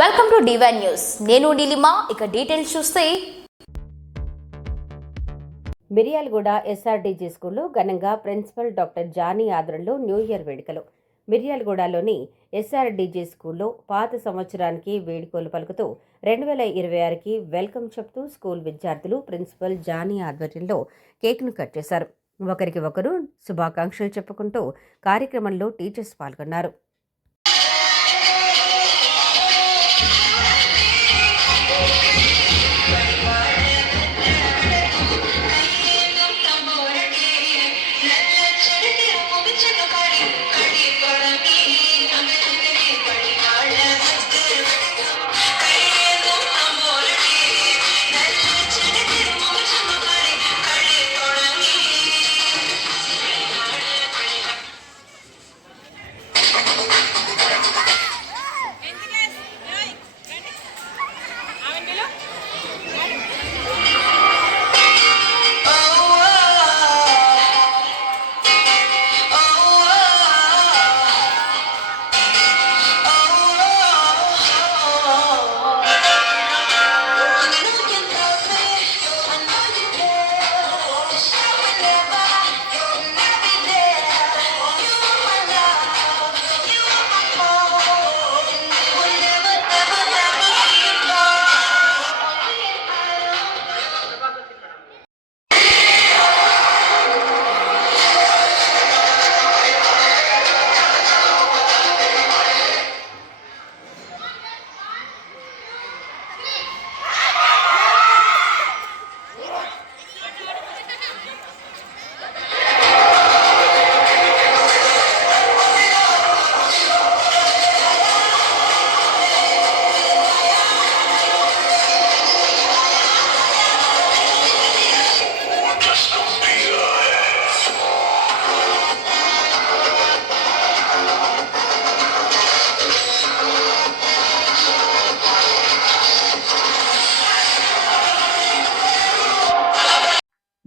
Welcome to divine news. నేను నీలిమా. ఇక డీటెయిల్స్ చూస్తే మిర్యాలగూడ ఎస్ఆర్డీజీ స్కూల్లో ఘనంగా ప్రిన్సిపల్ డాక్టర్ జానీ ఆధ్వర్యంలో న్యూ ఇయర్ వేడుకలు. మిర్యాలగూడలోని ఎస్ఆర్డీజీ స్కూల్లో పాత సంవత్సరానికి వేడుకలు పలుకుతూ 2026కి వెల్కమ్ చెప్తూ స్కూల్ విద్యార్థులు ప్రిన్సిపల్ జానీ ఆధ్వర్యంలో కేక్ను కట్ చేశారు. ఒకరికి ఒకరు శుభాకాంక్షలు చెప్పుకుంటూ కార్యక్రమంలో టీచర్స్ పాల్గొన్నారు.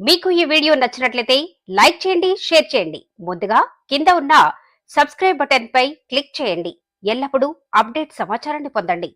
మీకు ఈ వీడియో నచ్చినట్లయితే లైక్ చేయండి, షేర్ చేయండి. ముందుగా కింద ఉన్న సబ్స్క్రైబ్ బటన్ పై క్లిక్ చేయండి. ఎల్లప్పుడూ అప్డేట్ సమాచారాన్ని పొందండి.